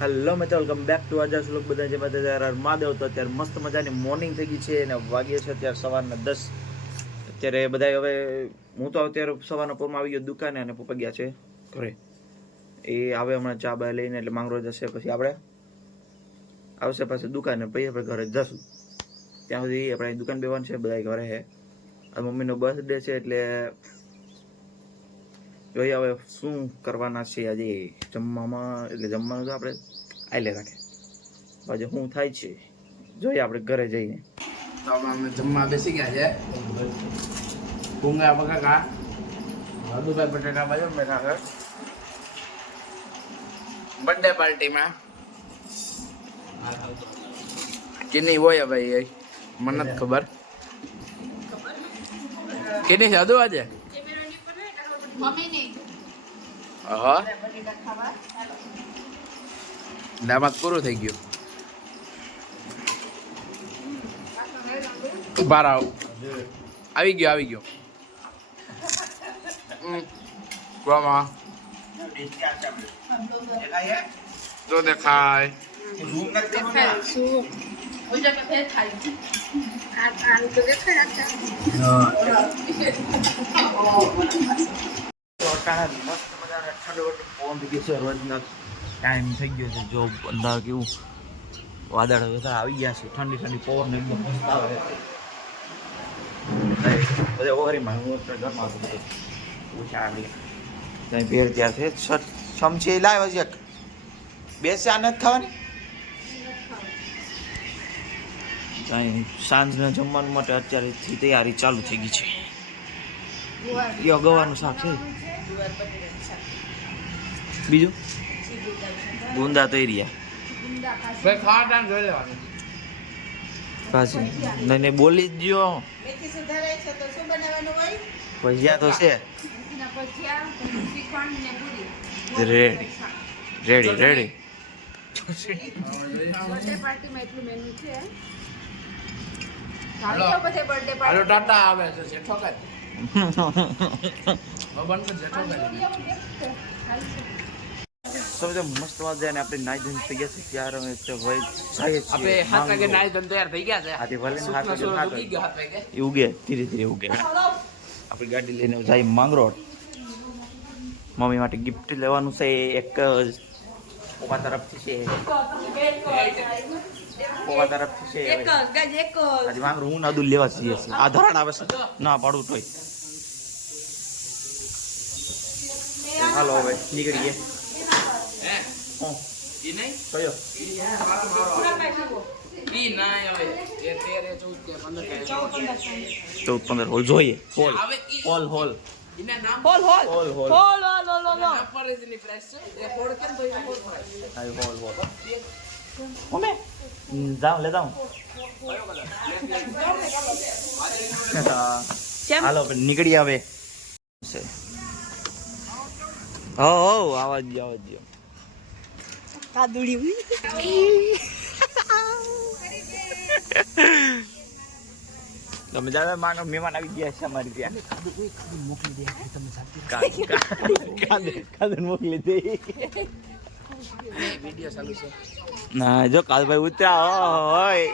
Hello મિત્રો welcome back to આજા શ્લોક બધા જે બધા ત્યારે મહાદેવ તો અત્યારે મસ્ત મજાની મોર્નિંગ થઈ ગઈ છે અને વાગ્યે છે અત્યારે સવારના દસ. અત્યારે બધા હવે, હું તો અત્યારે સવારના પોરમાં આવી ગયો દુકાને અને પપ્પા ગયા છે ઘરે. એ આવે હમણાં ચા બા લઈને એટલે માંગરો જશે પછી આપણે. આવશે પાસે દુકાને, પછી આપણે ઘરે જશું. ત્યાં સુધી આપણે દુકાન બેવાનું છે બધા ઘરે આ મમ્મીનો બર્થડે છે એટલે જોઈએ. હવે શું કરવાના છે આજે જમવામાં, એટલે જમવાનું તો આપણે આલે રાખે. પછી શું થાય છે? જોઈએ આપણે ઘરે જઈને. તો અમે જમવા બેસી ગયા છે. ભૂંગા બગાકા ભાદુભાઈ બટાકા બાજુ બેઠા છે બર્થડે પાર્ટીમાં કેની હોય ભાઈ મને ખબર. કેની અદુ આજે? હા દામાદ પૂરું થઈ ગયું. બાર આવ આવી ગયો આવી ગયો. વામાં તો દેખાય ટાઈમ થઈ ગયો છે જો અંદાજ કેવું? વાદળ હવે આવી ગયા છે, ઠંડી ઠંડી પવન એકદમ મસ્ત આવે બધા ઓહરીમાં હું ઘરમાં ત્યાં પેર ત્યાં છે ચમચી લાવ્યો છે બેસ્યા નથી થવાની કાંઈ સાંજના જમવાનું માટે અત્યારેથી તૈયારી ચાલુ થઈ ગઈ છે. એ અગવાનું શાક છે. બીજું? ગુંદા તૈરિયા. ભાજી નહીં બોલી જ ગયો ભજીયા તો છે. રેડી. Ready ready. પાર્ટીમાં એટલું મેનુ છે. હાલો. ટાટા આવે છે જેઠો કાય બંધ કર જેઠો મસ્ત વાત જાય આપણે નાઈ થઈ ગયા આપણે ધીરે ધીરે આપણી ગાડી લઈને જાય માંગરોળ. મમ્મી માટે ગિફ્ટ લેવાનું છે એક પપ્પા તરફથી છે. પપ્પા તરફથી છે એક ગાજ એક આજે માંગરો હું નાદુ લેવા જઈએ છીએ. આ ધરણ આવે છે. ના પાડું તોય. હાલો હવે નીકળીએ. હે? હું. ઈ નહીં? કયો? ઈ ચૌદ કે પંદર હોલ જોઈએ. Hall. Hall hall. Hall hall. Hall hall. Hall hall hall hall. Hall hall hall hall hall છે. Hall hall. મમ્મી જાઉં લે જાઉં. હાલો નીકળી આવે હો હો આવા જ આવા જ કાદુડી તમે જાણે માનો મહેમાન આવી ગયા છે અમારી ત્યાં કાંદ- કાંદ- કાંદ મોકલી દે વિડિયો ચાલુ છે ના જો કાલભાઈ ઉતરા હોય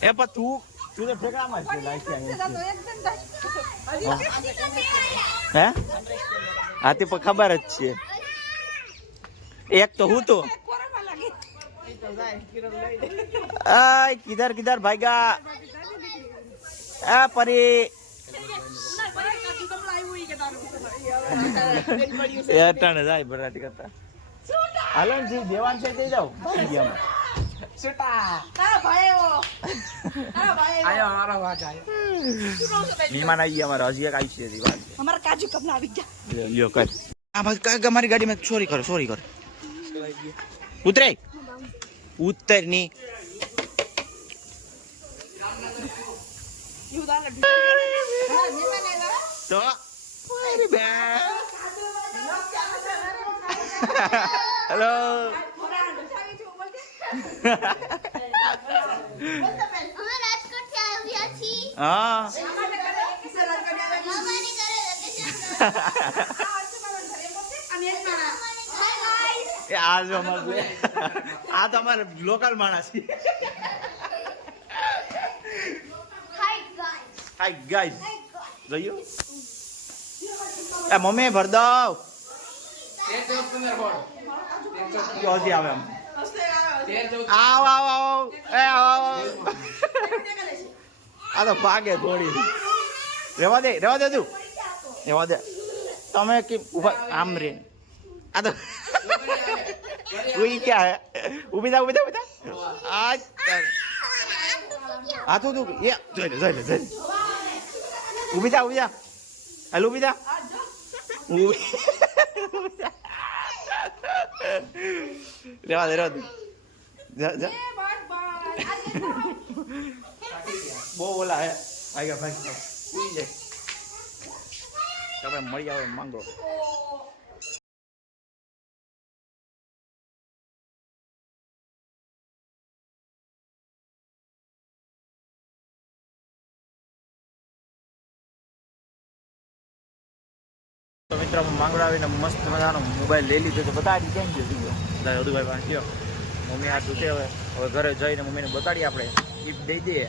એ પણ તું તું તો ઠેકામાં છે લાગશે હે? હાથી પણ ખબર જ છે. એક તો હું તો. આય કિધર કિધર ભાઈગા. આ પરી એ અટાણે જાય ભરાટી અમારી ગાડીમાં સોરી કરો સોરી કરો. ઉતરે. ઉત્તરની તો છે હેલો હા. આ જો આ તમારે લોકલ માણસ હાય ગાઈઝ જોયું? એ મમ્મી ભર દઉં હજી આવે એમ. આવ આવ આવ. એ આવ. આ તો ભાગે થોડી. રેવા દે રેવા દે તું. રેવા દે. તમે કે ઊભા? આમ રે. આ તો ઉઈ ક્યાં હે? ઊભી થા ઊભી થા ઊભી થા. આ આ તું તું. એ જોઈ લે જોઈ લે જોઈ લે. ઊભી થા ઊભી થા. હાલ ઊભી થા. ઊભી રેવા દે રેવા દે જા જા બહુ ઓલા હે ભાગ્યા ભાગ્યા ઉઈ જાય તમે મળી આવે માંગો તો મિત્રો મસ્ત મજાનો મોબાઈલ લઈ લીધો તો બતાડી કેમ ગયો તું બધા અદુભાઈ પાસે ગયો. મમ્મી આ તૂટે હવે. હવે ઘરે જઈને મમ્મીને બતાડીએ આપણે. ગિફ્ટ દઈ દઈએ.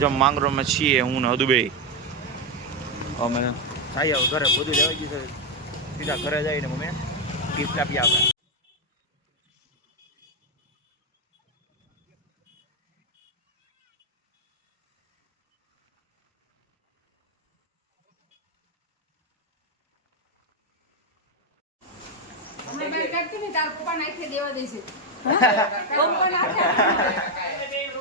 જો માંગરોમાં છીએ હું ને અદુભાઈ અમે થાય હવે ઘરે. બધું લેવાઈ ગયું છે. સીધા ઘરે જઈને મમ્મી ગિફ્ટ આપીએ આપણે હમણાં બહાર કાઢતી ને તારા પપ્પા નાખી દેવા દેશે પપ્પા નાખ્યા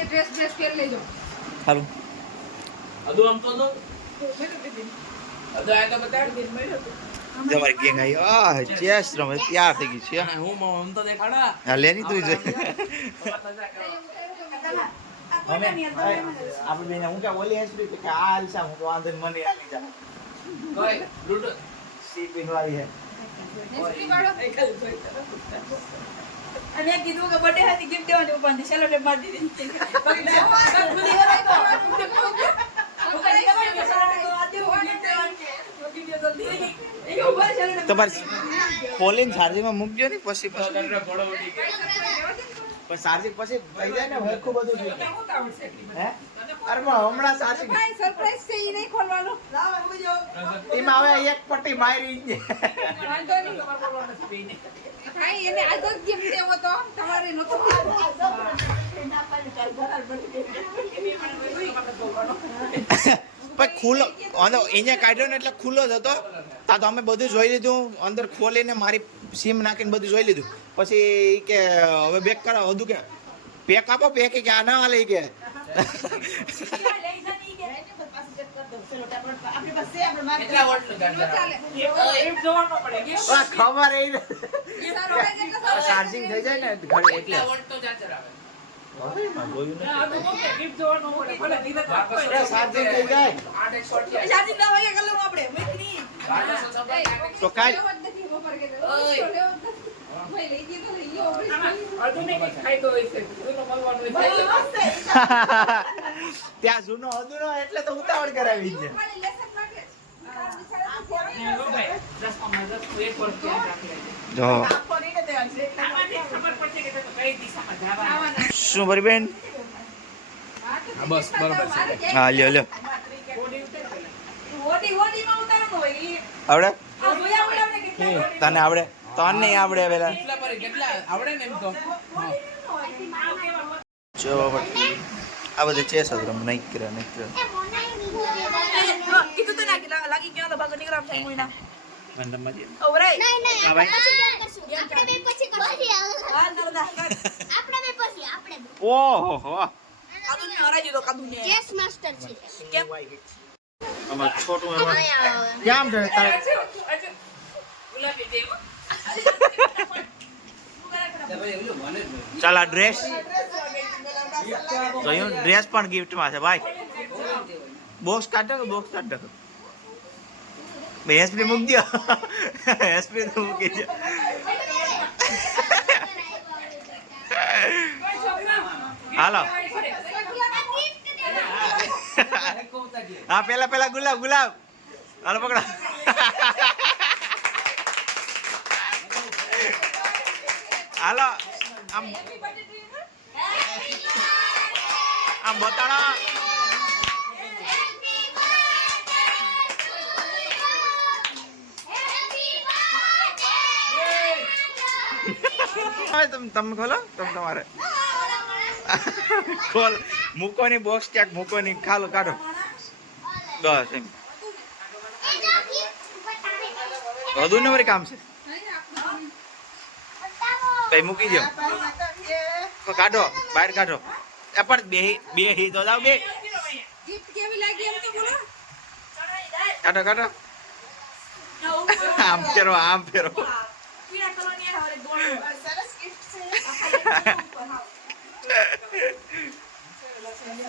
ડ્રેસ ડ્રેસ પહેરી લેજો સારું અધુ આમ તો દો આ તો બતાડ તમારી ગેંગ આવી આ ચેસ રમે તૈયાર થઈ ગઈ છે. હું આમ તો દેખાડા. હા લેની તું જોઈ અમે આપણે બેને હું કે ઓલી હેસરી કે આ આલસા હું તો વાંધો નહીં, મને આલી જા. કોઈ લૂટો સી પીનવાળી હે અને કીધું કે બર્થડે હતી ગિફ્ટ દેવાની મારી દીધી. તમારે ફોલીને ચાર્જિંગમાં મૂકજો ને પછી પછી. પણ સાર્જિક પછી થઈ જાય ને હરખું બધું થઈ જાય. હું કામ છે હે? અરે પણ હમણાં સાર્જિક સરપ્રાઈઝ છે એ નહીં ખોલવાનું. એમાં હવે એક પટ્ટી મારી જ વાંધો એને આજ જ gift દેવો તો તમારે નહોતો પણ ખુલ્લો અહીંયા કાઢ્યો ને એટલે ખુલ્લો જ હતો. તા તો અમે બધું જોઈ લીધું અંદર ખોલીને મારી સીમ નાખીને બધું જોઈ લીધું. પછી કે હવે બેક કરાવો હતું કે પેક આપો પેક કે આ ના લઈ જા નહીં કે. ખબર એ. ચાર્જિંગ થઈ જાય ને ઘરે એટલે તો કાંઈ- ત્યાં જૂનો અધૂરો એટલે તો ઉતાવળ કરાવી છે. શું ભરી બેન? હા, હા, બસ, બરોબર છે. હા લ્યો લ્યો. આવડે? તને આવડે? તને નહીં આવડે પેલા કેટલા પર કેટલા આવડે ને એમ તો જો આ બધે ચેસ સદરમ રમ નહીં કર્યા નહીં કરે એ મોનાઈ નીકળે હા, કીધું તો ના લાગી ગયા ભાગો નીકળામ થાય ઓહો છે. કેમ છે ચાલ, આ ડ્રેસ જોયું ડ્રેસ પણ ગિફ્ટમાં છે, ભાઈ. બોક્સ કાઢો બોક્સ કાઢો એસપી મૂકી દો એસપી તો મૂકી દો હાલો. હા, પેલા પેલા ગુલાબ ગુલાબ. હાલો, પકડો. હાલો આમ આમ બતાડો તમે તમે ખોલો તમે તમારે. ખોલ. મૂકોની બોક્સ ક્યાંક મૂકોની ખાલો કાઢો. બસ એમ. વધુ ને વળી કામ છે. કઈ મૂકી દો કાઢો બહાર કાઢો. એ પણ બે બે હી તો લાવ બે. કાઢો કાઢો. આમ ફેરો આમ ફેરો.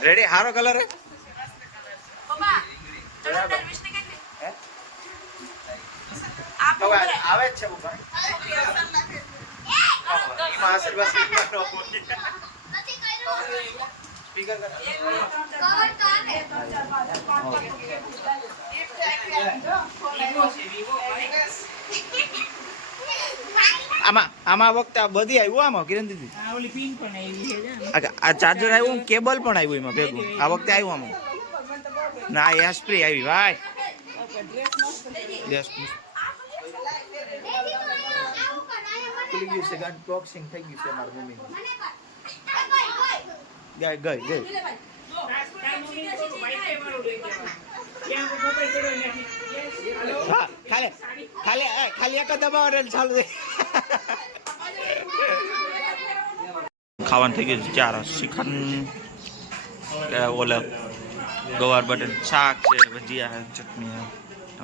રેડી હારો કલર હે? આવે છે કરો આમાં આમાં વખતે બધી આવ્યું આમાં કિરણ દીદી આ ચાર્જર આવ્યું કેબલ પણ આવ્યું એમાં ભેગું. આ વખતે આવ્યું આમાં. ના એ સ્પ્રે આવી ભાઈ. ખુલી ગયું છે અનબોક્સિંગ થઈ ગયું છે મારા મમ્મી ગઈ ગઈ. ગઈ ખાલી ખાલી એ, ખાલી એક દબાવ ચાલુ છે. ખાવાનું થઈ ગયું છે ચાર શ્રીખંડ એ ઓલે ગવાર બટર શાક છે ભજીયા ચટણી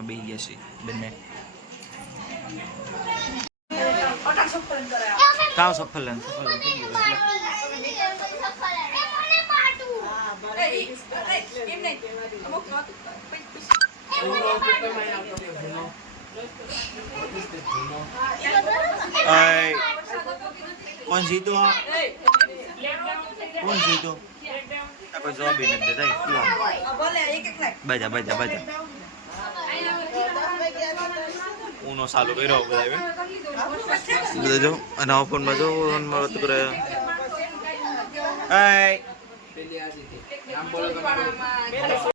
બે ગયા છે બંને. કાવ સફળ લેન સફળ લેન થઈ ગયું કોણ જીતો કોણ જીતો કોઈ જવાબ નથી દેતા બાજા બાજા બાજા ઉનો ચાલુ કર્યો બધા બધા જો અને આ ફોનમાં જો ફોનમાં વાત કરે. હાય.